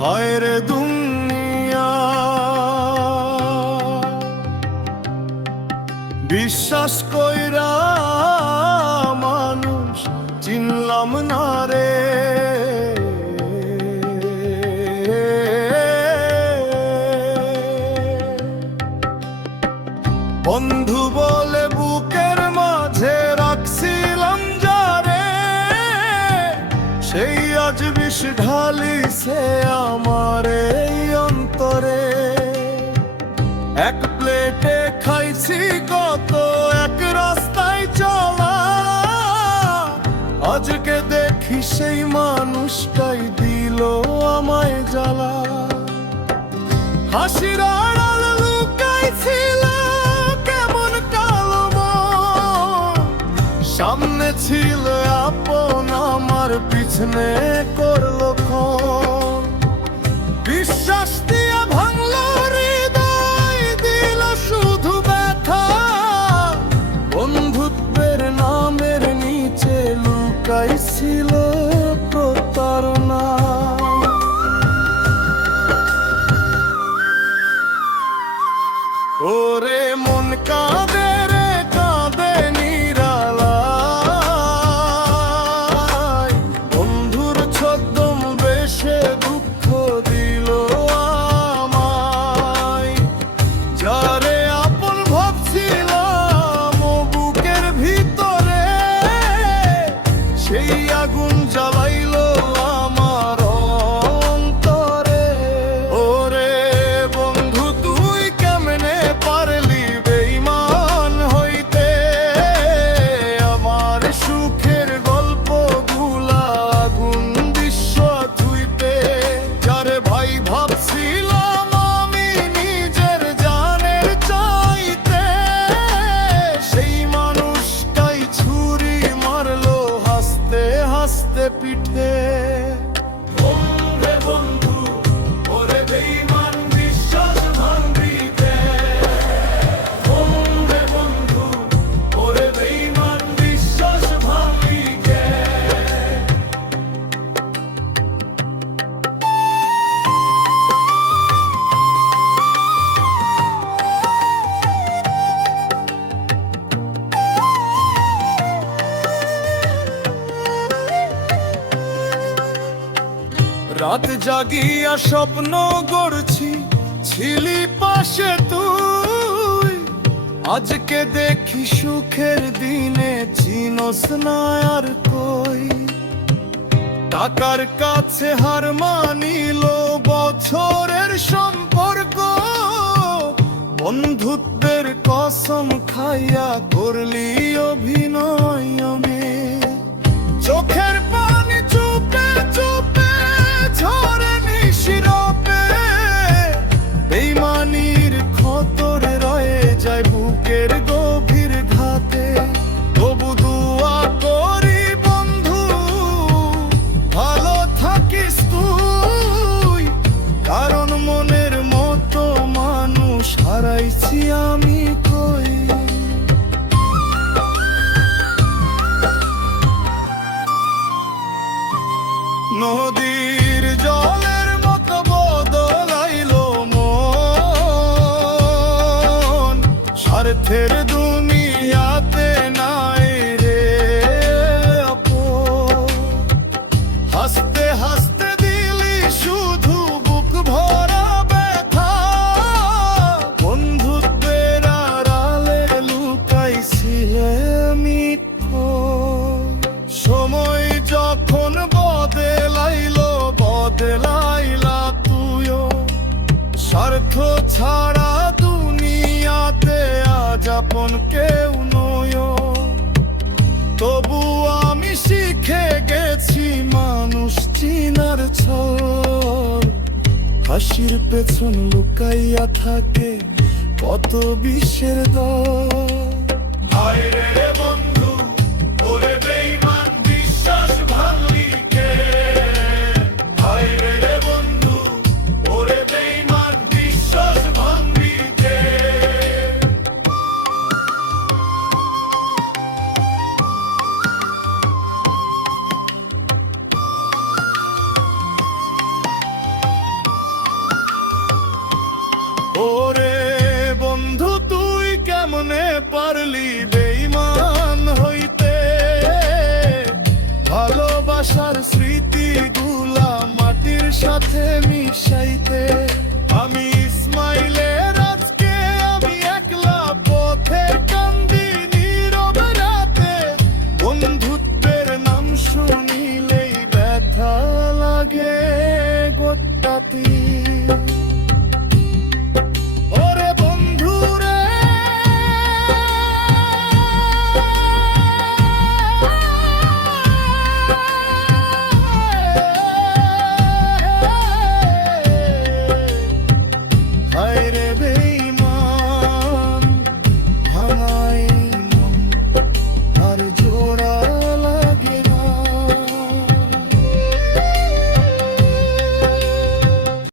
হায় রে দুনিয়া, বিশ্বাস কইরা মানুষ চিনলাম না রে। বন্ধু বলে বুকের মাঝে রাখছিলাম যারে, সেই আজ বিষ ঢালিছে আমার এই অন্তরে। এক প্লেটে খাইছি কত, এক রাস্তায় চলা, আজকে দেখি সেই মানুষটাই দিল আমায় জ্বালা। হাসির আড়াল লুকাইছিল কেমন কালো মন, সামনে ছিল আপন আমার পিছনে করলো খুন। বিশ্বাস দিয়া ভাঙলো হৃদয়, দিল শুধু ব্যথা, বন্ধুত্বের নামের নিচে লুকাইছিল প্রতারণা। ওরে মন কাঁদে রে কাঁদে নিরালায়, বন্ধুর ছদ্ম বেশে দুঃখ দিল আমায়। যারে আপন ভাবছিলাম বুকের ভিতরে, সেই আগুন জ্বালাইলো আমার অন্তরে। ওরে বন্ধু তুই কেমনে পারলি বেঈমান হইতে, আমার সুখের গল্পগুলা আগুন দৃশ্য ধুইতে। যারে ভাই ভাবছিলাম আমি নিজের জানের চাইতে, সেই মানুষটাই ছুরি মারলো হাসতে হাসতে পিঠে। বন্ধু ওরে বেঈমান বিশ্বাস ভাঙবি কে, বন্ধু ওরে বেঈমান বিশ্বাস ভাঙবি কে। রাত জাগিয়া স্বপ্ন গড়ছি, ছিলি পাশে তুই, আজকে দেখি সুখের দিনে চিনস না আর কই। টাকার কাছে হার মানিল বছরের সম্পর্ক, বন্ধুত্বের কসম খাইয়া করলি অভিনয়। চোখের পানি চুপে চুপে ঝরে নিশিরপে, বেঈমানির খতরে রয়ে যায় বুকের গভীর ঘাতে। তবু দুয়া করি বন্ধু ভালো থাকিস তুই, কারণ মনের মতো মানুষ হারাইছি আমি কই। নদীর জলের মতো বদলাইলো মন, স্বার্থের দুনিয়াতে নাই রে আপন। হাসতে হাসতে দিলি শুধু বুক ভরা ব্যথা, বন্ধুত্বের আড়ালে লুকাইছিলে মিথ্যা। সময় যখন বদলাইলা তুইও, স্বার্থ ছাড়া দুনিয়াতে আজ আপন কেউ নয়। তবু আমি শিখে গেছি মানুষ চিনার ছল, হাসির পেছন লুকাইয়া থাকে কত বিষের দল। হায় রে বন্ধু ওরে বেঈমান বিশ্বাস ভাঙলি কে, হায় রে বন্ধু ওরে বেঈমান বিশ্বাস ভাঙবি কে। ওরে বন্ধু তুই কেমনে পারলি বেঈমান হইতে, ভালোবাসার স্মৃতিগুলা মাটির সাথে মিশাই